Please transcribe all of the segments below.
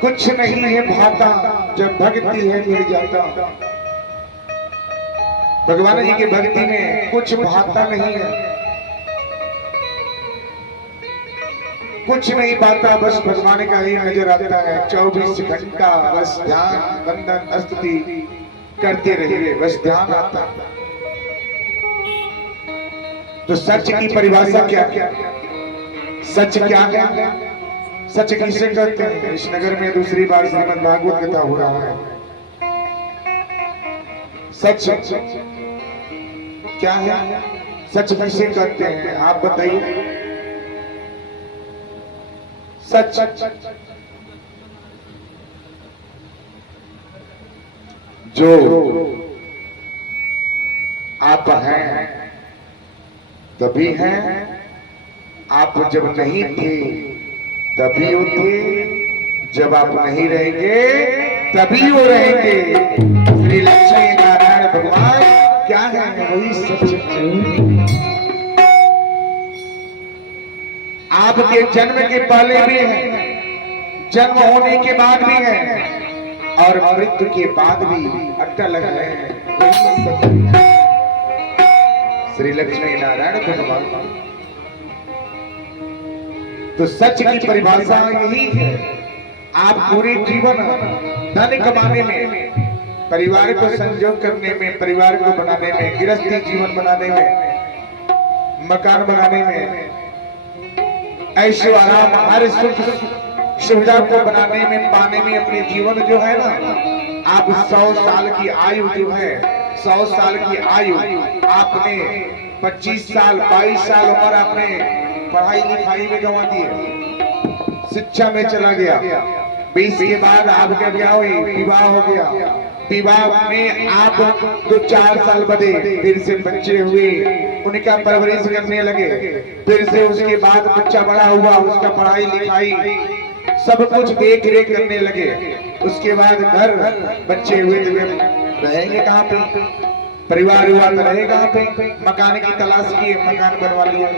कुछ नहीं है भाता जब भक्ति है मिल जाता। भगवान जी की भक्ति में कुछ भाता नहीं है, कुछ नहीं पाता, बस भगवान का ही नजर आता है। 24 घंटा बस ध्यान वंदन स्तुति करते रहिए, बस ध्यान आता। तो सच की परिभाषा क्या क्या, सच क्या है, सच किसे कहते हैं? इस नगर में दूसरी बार श्रीमद् भागवत कथा हो रहा है। सच क्या है, सच किसे कहते हैं आप बताइए? सच जो आप हैं तभी हैं, आप जब नहीं थे तभी वो थे, जब आप नहीं रहेंगे तभी वो रहेंगे। श्री लक्ष्मी नारायण भगवान क्या है, वही सच है। आपके जन्म के पहले भी है, जन्म होने के बाद भी है, और मृत्यु के बाद भी अटल है, वही सच है। श्री लक्ष्मी नारायण भगवान। तो सच की परिभाषा यही है। आप पूरे जीवन धन कमाने में, परिवार को संजोग करने में, परिवार को बनाने में, गृहस्थी जीवन बनाने में, मकान बनाने में, ऐशो आराम हर सुख सुविधा को बनाने में, पाने में, अपने जीवन जो है ना, आप 100 साल की आयु जो है, 100 साल की आयु आपने 25 साल 22 साल उम्र आपने पढ़ाई लिखाई में गंवा दी है, शिक्षा में चला गया। 20 के बाद आपका क्या हुई, विवाह हो गया। विवाह में आप 2-4 साल बदे, फिर से बच्चे हुए, उनका परवरिश करने लगे, फिर से उसके बाद बच्चा बड़ा हुआ, उसका पढ़ाई लिखाई सब कुछ देख रेख करने लगे। उसके बाद घर बच्चे हुए तो रहेंगे कहाँ पे, परिवार हुआ तो रहे कहाँ पे, मकान की तलाश किए, मकान बनवा लिया,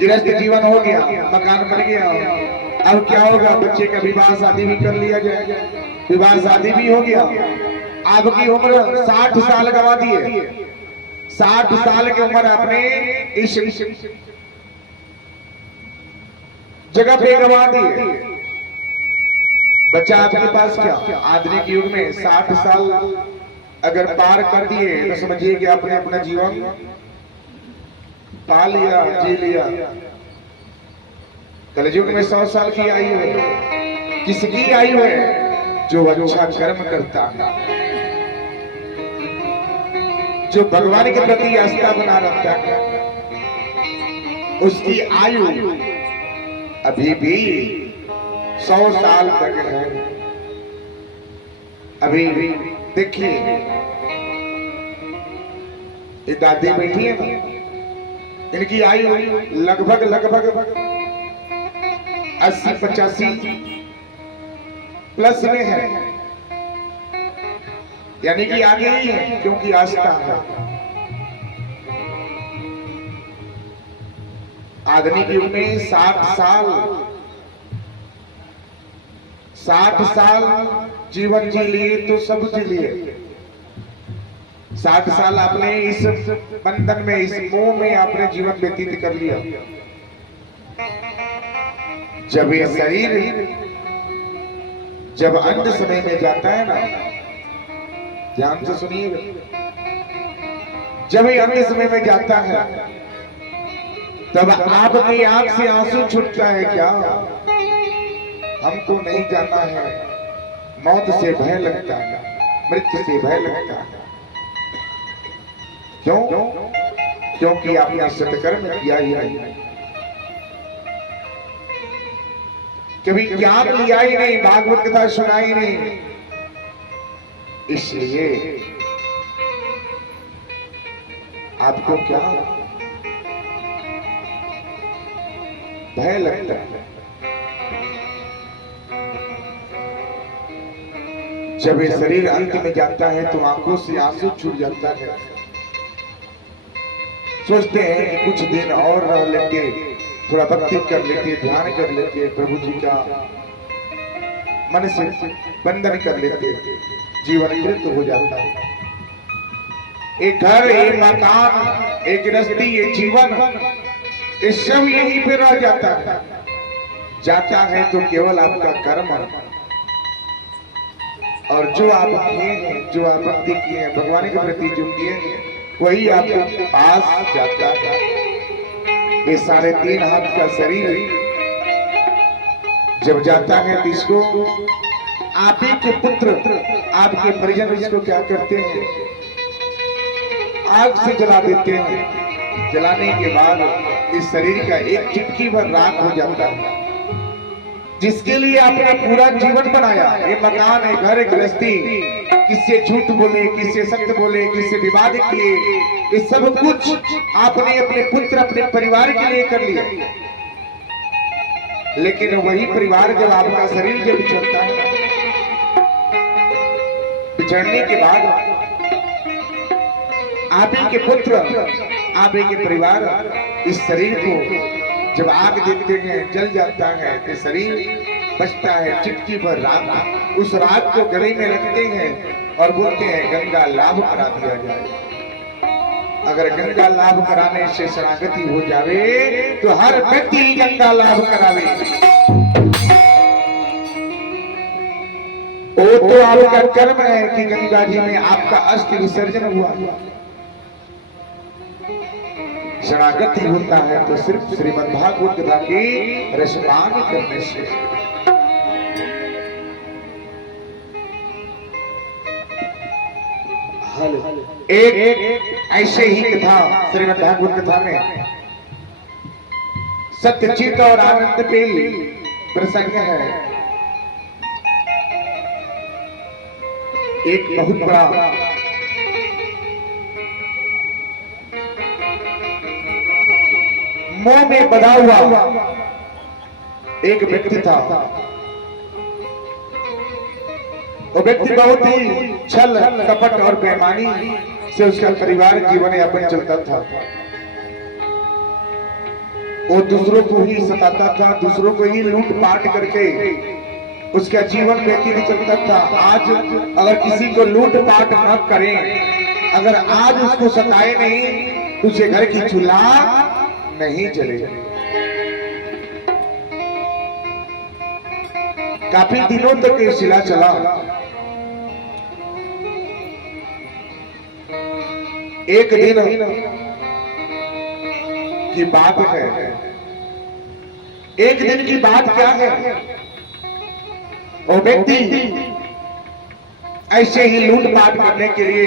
गृहस्थ जीवन हो गया, मकान बन गया। अब क्या होगा, बच्चे का विवाह शादी भी कर लिया जाए, विवाह शादी भी हो गया। आपकी उम्र 60 साल गंवा दिए, 60 साल की उम्र आपने इस जगह पे गंवा दिए। बच्चा आपके पास क्या, आधुनिक युग में 60 साल अगर पार कर दिए तो समझिए कि आपने अपना जीवन पा लिया, जी लिया। कलयुग में 100 साल की आयु है, किसकी आयु है? जो अच्छा कर्म करता है, जो भगवान के प्रति आस्था बना रखता है, उसकी आयु अभी भी 100 साल तक है। अभी देखिए ये दादी बैठी है ना, इनकी आयु लगभग 80-85 प्लस में है, यानी कि आगे ही है, क्योंकि आस्था है। आधुनिक युग में 60 साल जीवन जी लिए तो सब जी लिए। 60 साल आपने इस बंधन में, इस मोह में आपने जीवन व्यतीत कर लिया। जब ये शरीर जब अंत समय में जाता है ना, ध्यान से सुनिए, जब ये अंत समय में जाता है तब आपकी आंख से आंसू छूटता है। क्या हमको नहीं जाना है, मौत से भय लगता है, मृत्यु से भय लगता है। क्यों? क्योंकि आपने सत्कर्म किया ही नहीं, कभी ज्ञान लिया ही नहीं, भागवत कथा सुनाई नहीं। इसलिए आपको क्या भय लगता है? जब ये शरीर अंत में जाता है तो आंखों से आंसू छूट जाता है। सोचते हैं कि कुछ दिन और रह लेते, थोड़ा भक्ति कर लेते, ध्यान कर लेते, प्रभु जी का मन से बंधन कर लेते हैं, जीवन कृत हो जाता है। एक घर, एक मकान, एक गृहस्थी, एक जीवन, ये सब यहीं पे रह जाता है। जाता है तो केवल आपका कर्म, और जो आप किए हैं, जो आप भक्ति किए हैं, भगवान के प्रति जो किए हैं, वही आपके पास जाता है। ये 3.5 हाथ का शरीर जब जाता है तो इसको आप ही के पुत्र, आपके परिजन इसको क्या करते हैं, आग से जला देते हैं। जलाने के बाद इस शरीर का एक चुटकी भर राख हो जाता है। जिसके लिए आपने पूरा जीवन बनाया, ये मकान है, घर है, गृहस्थी, किससे झूठ बोले, किससे सत्य बोले, किससे विवाद किए, ये सब कुछ आपने अपने पुत्र, अपने परिवार के लिए कर लिया। लेकिन वही परिवार जब आपका शरीर जब बिछड़ता है, बिछड़ने के बाद आप ही के पुत्र, आप ही के परिवार इस शरीर को जब आग देते हैं, जल जाता है, तो शरीर बचता है चिटकी भर राख। उस राख को गले में रखते हैं और बोलते हैं गंगा लाभ करा दिया जाए। अगर गंगा लाभ कराने से शरणागति हो जावे तो हर व्यक्ति गंगा लाभ करावे। वो तो आपका कर्म है कि गंगा जी में आपका अस्थि विसर्जन हुआ। शरणागति होता है तो सिर्फ श्रीमद् भागवत गीता की रसपान करने से। एक ऐसे ही कथा श्रीमद् भागवत कथा में सत्यचित और आनंद पे प्रसंग है। एक बहुत बड़ा मोह में बधा हुआ एक व्यक्ति था। वो व्यक्ति बहुत ही छल कपट और बेईमानी से उसका परिवार जीवन यापन चलता था। वो दूसरों को ही सताता था, दूसरों को ही लूट पाट करके उसका जीवन व्यतीत चलता था। आज अगर किसी को लूट पाट न करें, अगर आज उसको सताए नहीं तो उसे घर की चूल्हा नहीं जले। काफी दिनों तक ये सिला चला। एक दिन की बात है, एक दिन की बात क्या है, वो व्यक्ति ऐसे ही लूटपाट करने के लिए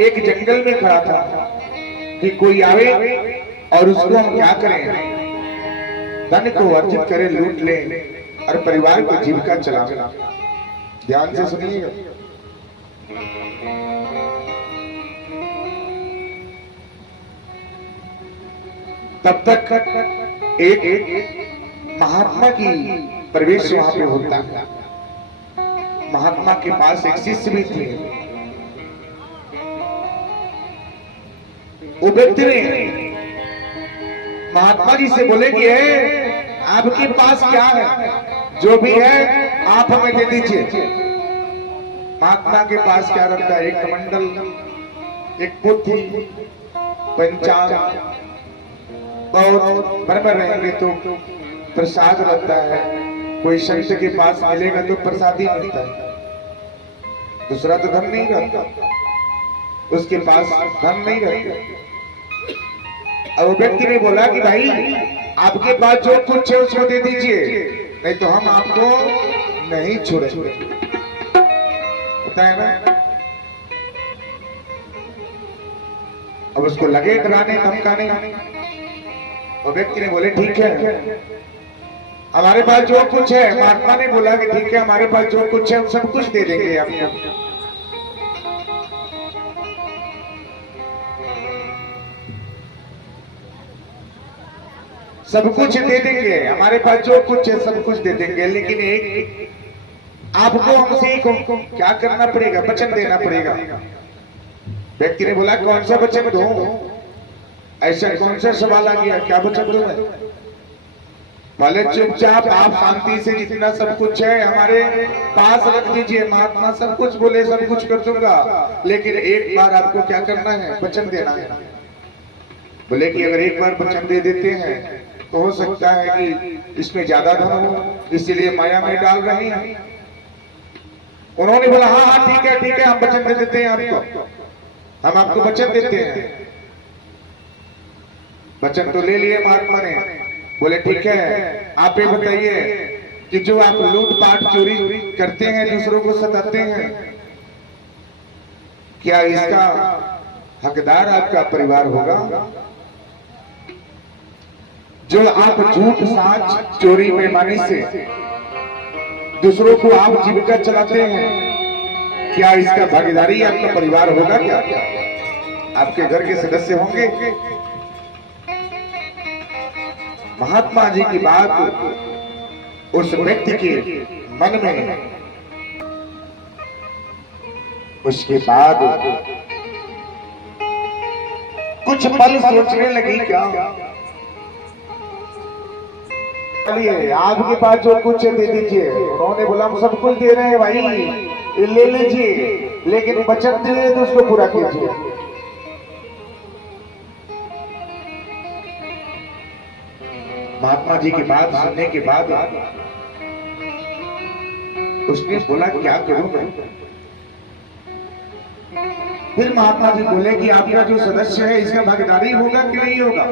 एक जंगल में खड़ा था कि कोई आवे और उसको हम क्या करें, धन को अर्जित करें, लूट लें और परिवार को जीविका चलाएं। ध्यान से सुनिएगा। तब तक एक महात्मा की प्रवेश वहां पे होता है। महात्मा के पास एक शिष्य भी थे। वो व्यक्ति ने महात्मा जी से बोले कि आपके पास क्या है, जो भी है आप हमें दे दीजिए। महात्मा के पास क्या रहता है, एक कमंडल, एक पोथी, पंचांग, बहुत बराबर रहेंगे तो प्रसाद रहता है। कोई संत के पास मिलेगा तो प्रसाद ही मिलता है, दूसरा तो धन नहीं रहता, उसके पास धन नहीं रहता। और वो व्यक्ति ने बोला कि भाई आपके पास जो कुछ है उसको दे दीजिए, नहीं तो हम आपको नहीं छोड़ेंगे। पता है ना। अब उसको लगे डराने धमकाने। वो व्यक्ति ने बोले ठीक है, हमारे पास जो कुछ है, महात्मा ने बोला कि ठीक है हमारे पास जो कुछ है हम सब कुछ दे देंगे आपको। सब कुछ दे देंगे, हमारे पास जो कुछ है सब कुछ दे देंगे, लेकिन एक आपको हमसे क्या करना पड़ेगा, वचन देना पड़ेगा। व्यक्ति ने बोला कौन सा वचन दूं, ऐसा कौन सा सवाल आ गया, क्या वचन दूं मैं? भले चुपचाप आप शांति से जितना सब कुछ है हमारे पास रख दीजिए, महात्मा सब कुछ बोले सब कुछ कर दूंगा, लेकिन एक बार आपको क्या करना है, वचन देना है। बोले कि अगर एक बार वचन दे देते हैं तो हो सकता है कि इसमें ज्यादा धन हो, इसीलिए माया में डाल रहे हैं। उन्होंने बोला हाँ हाँ ठीक है हम वचन दे देते हैं आपको, हम आपको वचन देते हैं। वचन तो ले लिए महात्मा ने। बोले ठीक है, आप ये बताइए कि जो आप लूटपाट चोरी करते हैं, दूसरों को सताते हैं, क्या इसका हकदार आपका परिवार होगा? जो आप झूठ साच चोरी बेईमानी से दूसरों को आप जीविका चलाते हैं, क्या इसका भागीदारी आपका परिवार होगा? क्या आपके घर के सदस्य होंगे? महात्मा जी की बात उस व्यक्ति के मन में, उसके बाद कुछ पल सोचने लगी, क्या आपके पास जो कुछ दे दीजिए। उन्होंने बोला हम सब कुछ दे रहे हैं भाई, ले लीजिए, लेकिन वचन दे तो उसको पूरा कीजिए। महात्मा जी की बात सुनने के बाद उसने बोला क्या करूं मैं? फिर महात्मा जी बोले कि आपका जो सदस्य है इसका भागीदारी होगा कि नहीं होगा?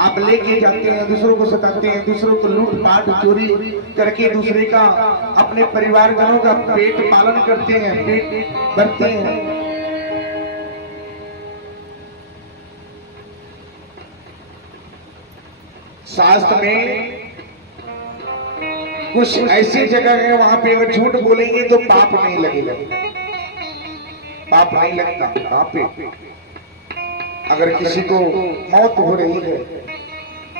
आप लेके जाते हैं, दूसरों को सताते हैं, दूसरों को लूटपाट चोरी करके दूसरे का, अपने परिवारजनों का पेट पालन करते हैं, पेट भरते हैं। शास्त्र में कुछ ऐसी जगह है वहां पे अगर झूठ बोलेंगे तो पाप नहीं लगेगा, पाप नहीं लगता। वहां पे अगर किसी को मौत हो रही है,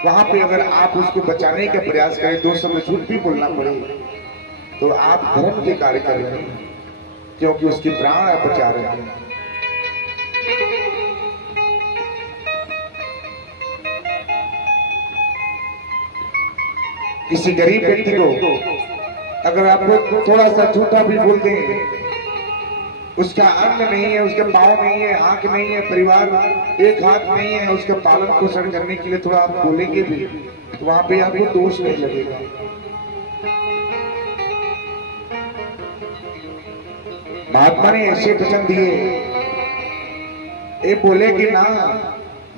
वहां पे अगर आप उसको बचाने का प्रयास करें, दो शब्द झूठ भी बोलना पड़े, तो आप धर्म के कार्य कर रहे हैं, क्योंकि उसकी प्राण आप बचा रहे हैं। किसी गरीब व्यक्ति को अगर आप थोड़ा सा झूठा भी बोल दें, उसका अन्न नहीं है, उसके पाँव नहीं है, आंख नहीं है, परिवार एक हाथ नहीं है, उसका पालन पोषण करने के लिए थोड़ा आप बोलेंगे भी, तो वहां पे आपको दोष नहीं लगेगा। महात्मा ने ऐसे वचन दिए, ये बोले कि ना,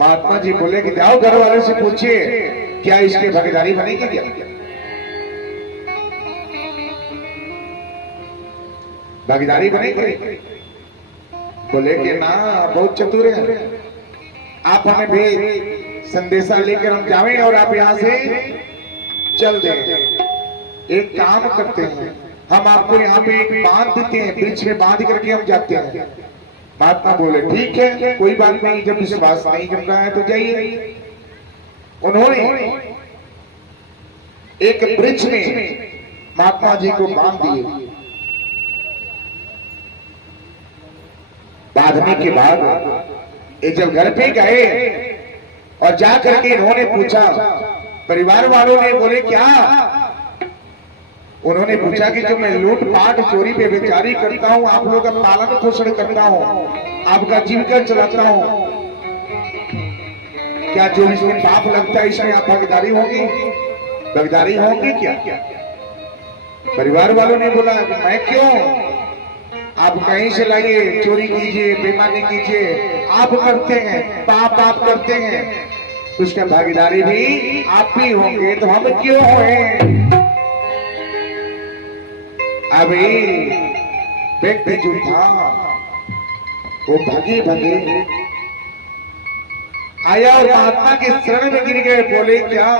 महात्मा जी बोले कि जाओ घर वाले से पूछिए क्या इसकी भागीदारी बनेगी क्या? भागीदारी बनेगी? बोले कि ना, बहुत चतुर है, आप हमें भेज संदेशा लेकर हम जावें और आप यहाँ से चल दें। एक काम करते हैं, हम आपको यहाँ पे एक बांध देते हैं, बीच में बांध करके हम जाते हैं। महात्मा बोले ठीक है, कोई बात नहीं, जब विश्वास नहीं जम रहा है तो जाइए। उन्होंने एक वृक्ष में महात्मा जी को बांध दिए। बांधने के बाद ये जब घर पे गए और जा करके इन्होंने पूछा, परिवार वालों ने बोले क्या? उन्होंने पूछा कि जब मैं लूटपाट चोरी बेचारी करता हूँ, आप लोगों का पालन पोषण करता हूँ, आपका जीविका चलाता हूँ, क्या जो इसमें पाप लगता है इसमें आप भागीदारी होगी? भागीदारी होगी क्या? परिवार वालों ने बोला मैं क्यों, आप कहीं से लाइए, चोरी कीजिए, बेईमानी कीजिए, आप करते हैं, पाप आप करते हैं, तो उसका भागीदारी भी आप ही होंगे, तो हम क्यों हुए? अभी व्यक्ति जो था वो भगे भगे आया और महात्मा के शरण में गिर गए। बोले क्या?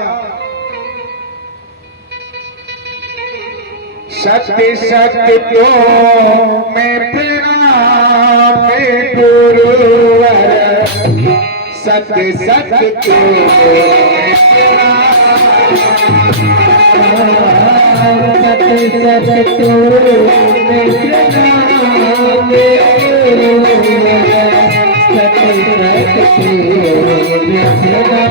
सत्य सत्य तो मैं प्रणाम गुरुवर, सत्य सत्य तो सत्य सत्य तो मैं प्रणाम गुरुवर, सत्य सत्य तो मैं प्रणाम।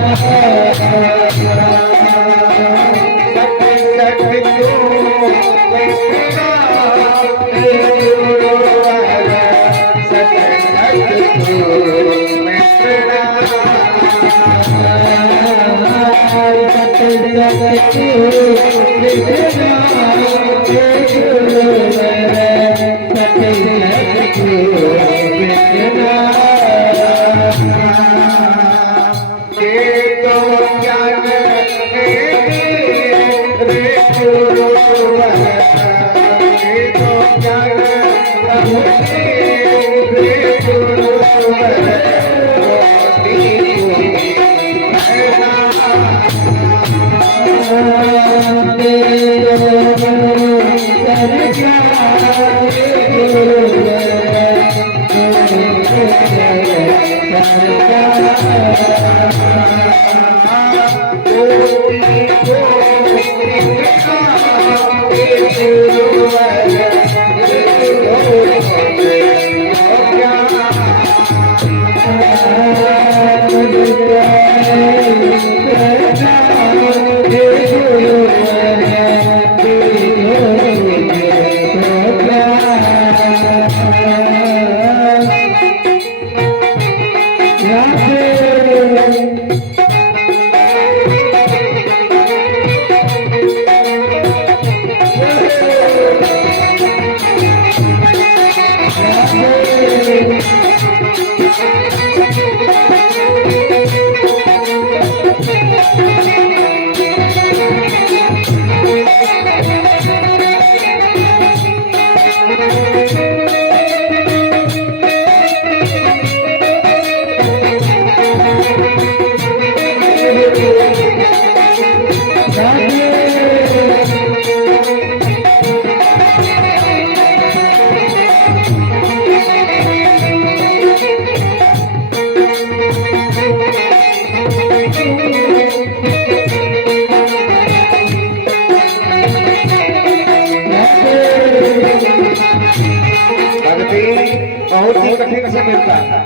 बहुत ही कठिन से मिलता है,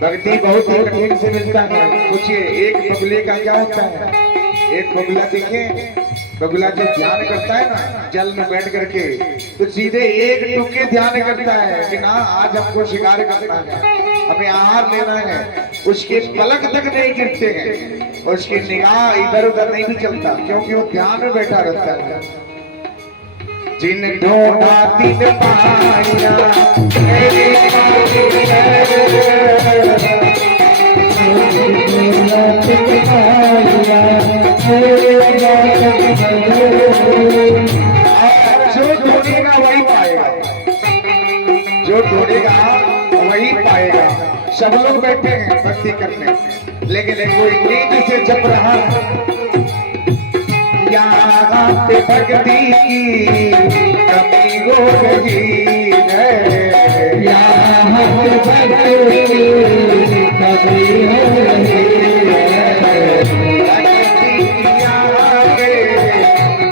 भक्ति बहुत ही कठिन से मिलता है। पूछिए एक बगुले का क्या होता है? एक बगुला देखिए, बगुला जब ध्यान करता है ना जल में बैठ करके, तो सीधे एक टुके ध्यान करता है कि ना आज हमको शिकार करना है, हमें आहार लेना है। उसके पलक तक नहीं गिरते हैं, उसकी निगाह इधर उधर नहीं भी चलता, क्योंकि वो ध्यान में बैठा रहता है। जिन ढूंढा दिन पाया जो ढूंढेगा वही पाएगा, जो ढूंढेगा वही पाएगा। सब लोग बैठे हैं भक्ति करने, लेकिन कोई नींद से जप रहा है। यहाँ पे भक्ति की कमी हो रही है, यहाँ पे भक्ति की कमी हो रही है, भक्ति की यहाँ पे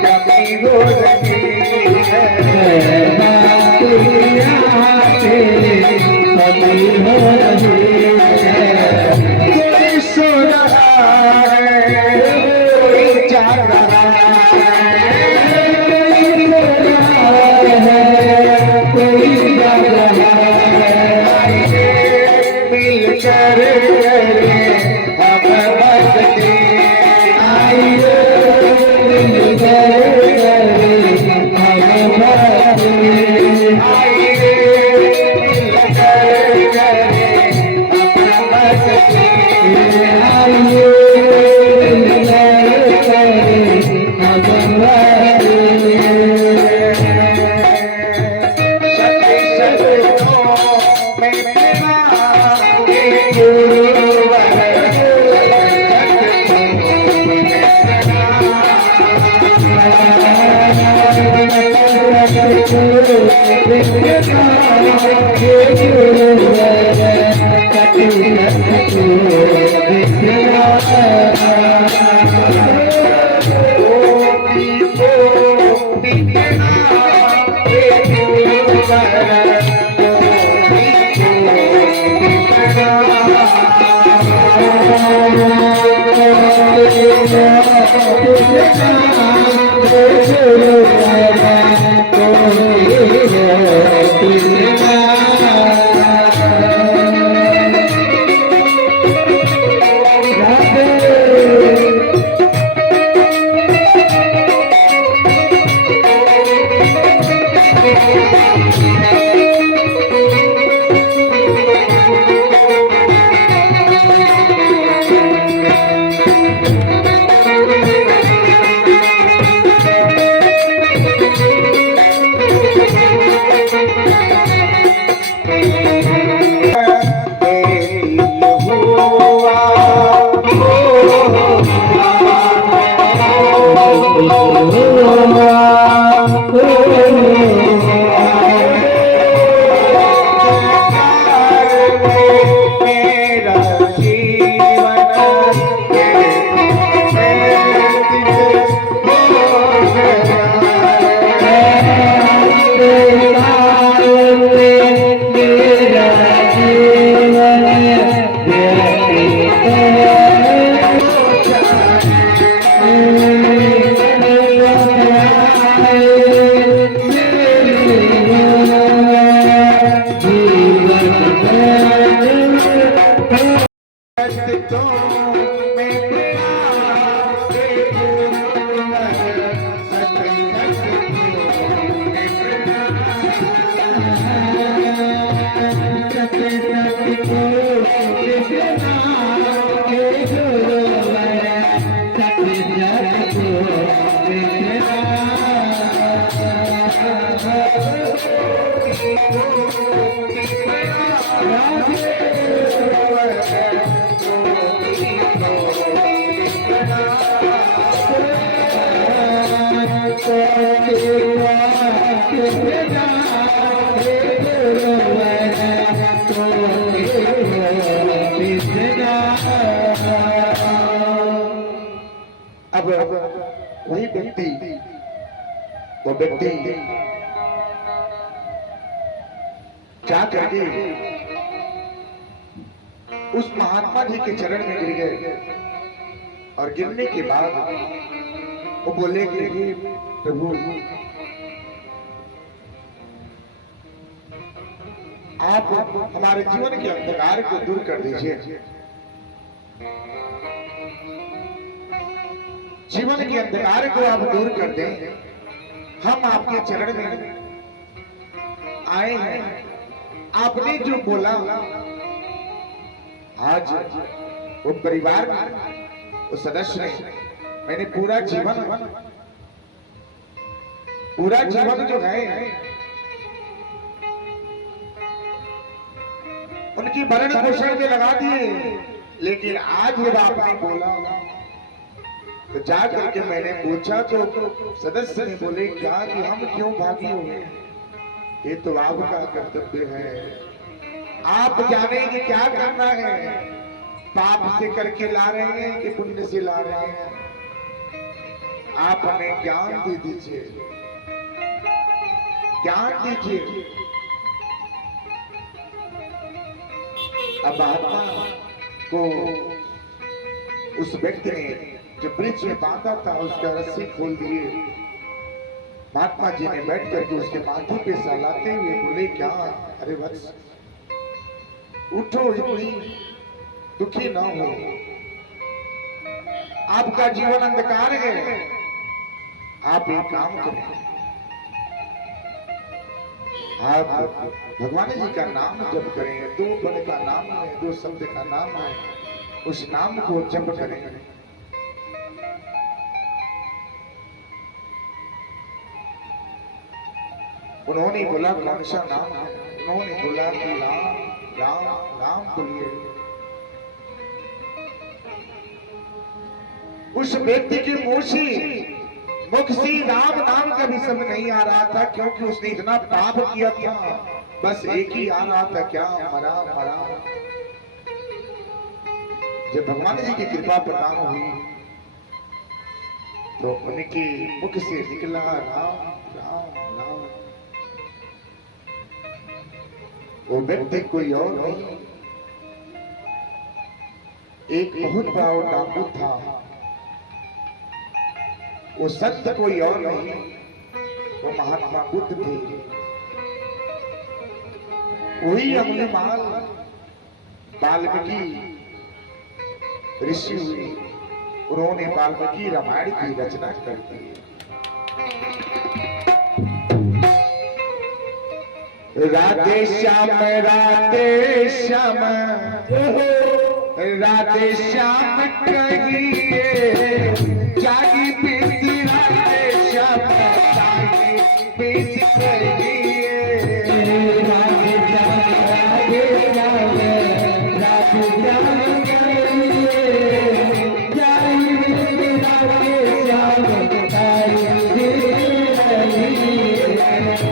कमी हो रही है, भक्ति की यहाँ पे कमी हो रही है। कोई सो रहा है, कोई जाग रहा अब वही व्यक्ति वो व्यक्ति जा करके उस महात्मा जी के चरण में गिर गए और गिरने के बाद वो बोले कि हे प्रभु आप हमारे जीवन के अंधकार को दूर कर दीजिए, जीवन के अंधकार को आप दूर कर दें। हम आपके चरण में आए हैं, आपने जो बोला आज वो परिवार में वो सदस्य ने मैंने पूरा जीवन जो है उनकी भरण पोषण में लगा दिए, लेकिन आज जब आपने बोला तो जा करके मैंने पूछा तो सदस्य ने बोले क्या कि हम क्यों भागी हुए, ये तो आपका कर्तव्य है, आप जाने कि क्या करना है, पाप से करके ला रहे हैं कि पुण्य से ला रहे हैं, आप हमें ज्ञान दे दीजिए, ज्ञान दीजिए। अब महात्मा को उस व्यक्ति ने जो वृक्ष में बांधा था उसका रस्सी खोल दिए, महात्मा जी ने बैठ करके उसके माथे पे सहलाते हुए बोले क्या, अरे वत्स उठो, इतनी दुखी ना हो, आपका जीवन अंधकार है, आप एक काम करें, आप भगवान जी का नाम जप करें, दो बड़े का नाम है, दो शब्द का नाम है, उस नाम को जप करें। उन्होंने बोला कौन सा नाम है, उन्होंने बोला कि राम राम राम बोलिए। उस व्यक्ति के मुख से राम नाम का भी शब्द नहीं आ रहा था, क्योंकि उसने इतना पाप किया था, बस एक ही आ रहा था क्या, मरा मरा। जब भगवान जी की कृपा प्रदान हुई तो उनके मुख से निकला राम राम राम। वो व्यक्ति कोई और नहीं, एक बहुत बड़ा डाकू था, वो संत कोई और नहीं, वो महात्मा बुद्ध थे। वही अंगुलीमाल वाल्मीकि ऋषि हुए, उन्होंने वाल्मीकि रामायण की रचना कर दी। राधे श्याम राधे श्याम राधे श्याम कहिए, जागी बीती राधे श्याम जागी बीती कहिए। राधे श्याम राधे श्याम राधे श्याम कहिए, जागी बीती राधे श्याम जागी बीती कहिए। राधे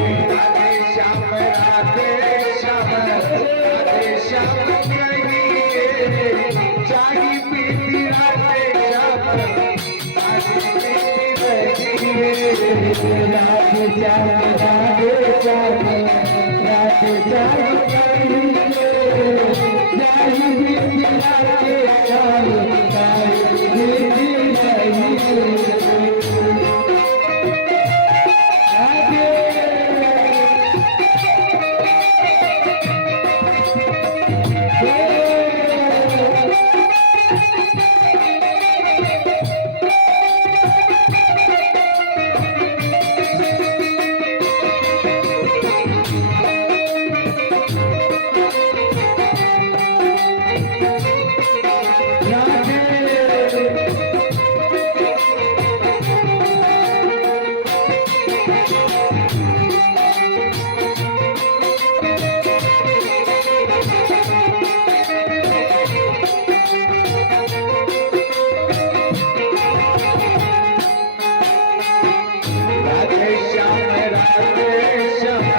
श्याम राधे श्याम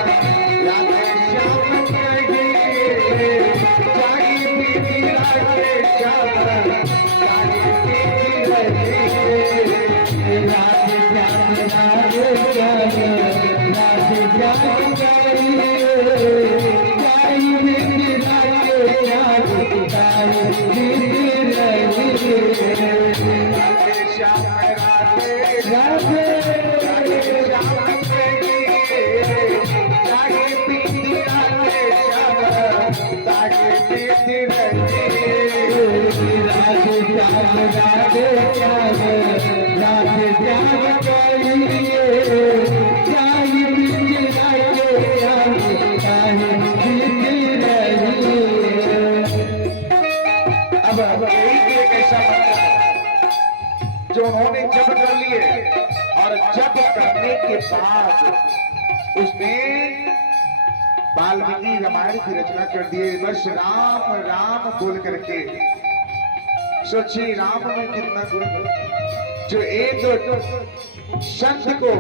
राधे श्याम कहिए, जागी बीती राधे श्याम जागी बीती कहिए। राधे श्याम राधे श्याम राधे श्याम कहिए, जागी बीती राधे श्याम जागी बीती कहिए। जो उन्होंने जप कर लिए और जप करने के बाद उसने वाल्मीकि रामायण की रचना कर दिए। बस राम राम बोल करके सोचिए राम में कितना गुण। जो एक संत को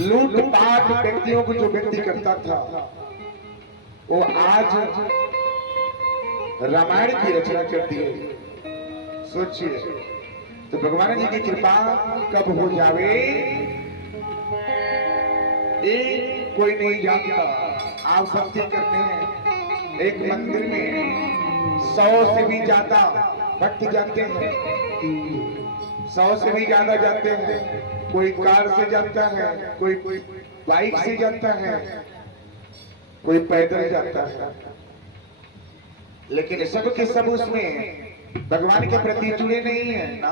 लूट पाट व्यक्तियों को जो व्यक्ति करता था, वो आज रामायण की रचना कर दिए। सोचिए तो भगवान जी की कृपा कब हो जावे एक कोई नहीं जानता। आप भक्ति करते हैं, एक मंदिर में 100 से भी ज्यादा भक्त जाते हैं, 100 से भी ज्यादा जाते हैं। कोई कार से जाता है, कोई बाइक से जाता है, कोई पैदल जाता है, लेकिन सब के सब उसमें भगवान के प्रति जुड़े नहीं है ना।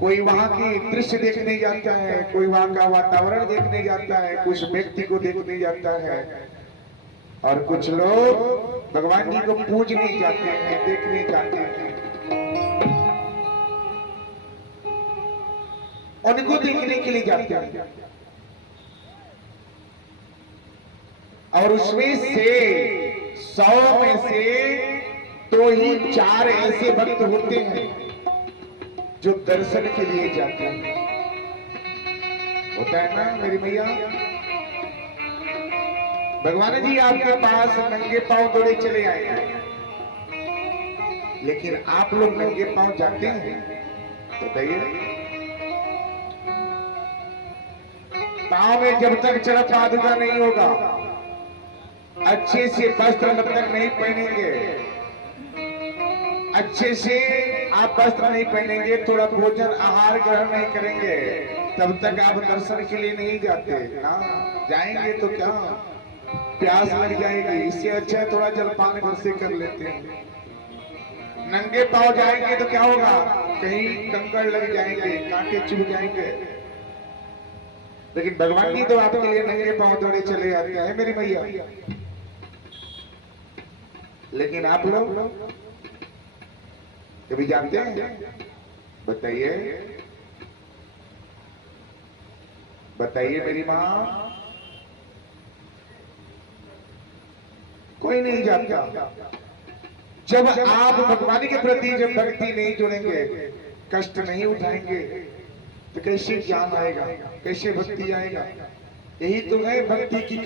कोई वहां की दृश्य देखने जाता है, कोई वहां का वातावरण देखने जाता है, कुछ व्यक्ति को देखने जाता है, और कुछ लोग भगवान जी को पूजने जाते हैं, देखने जाते हैं, उनको देखने के लिए जाते हैं। और उसमें से 100 में से तो ही 4 ऐसे भक्त होते हैं जो दर्शन के लिए जाते हैं। होता है ना मेरी मैया। भगवान जी आपके पास नंगे पांव दौड़े चले आए हैं, लेकिन आप लोग नंगे पांव जाते हैं? बताइए। पांव में जब तक चरण पादुका नहीं होगा, अच्छे से वस्त्र जब तक नहीं पहनेंगे, अच्छे से आप वस्त्र नहीं पहनेंगे, थोड़ा भोजन आहार ग्रहण नहीं करेंगे, तब तक आप दर्शन के लिए नहीं जाते ना। जाएंगे तो क्या प्यास लग जाएगी, इससे अच्छा है थोड़ा जलपान घर से कर लेते हैं। नंगे पांव जाएंगे तो क्या होगा, कहीं कंकड़ लग जाएंगे, कांटे चुभ जाएंगे। लेकिन भगवान जी तो आपके लिए नंगे पांव दौड़े चले आते हैं मेरी मैया। लेकिन आप लोग कभी जानते हैं? बताइए बताइए मेरी माँ, कोई नहीं जानता। जब आप भगवान के प्रति जब भक्ति नहीं जुड़ेंगे, कष्ट नहीं उठाएंगे, तो कैसे ज्ञान आएगा, कैसे भक्ति आएगा? यही तो है भक्ति की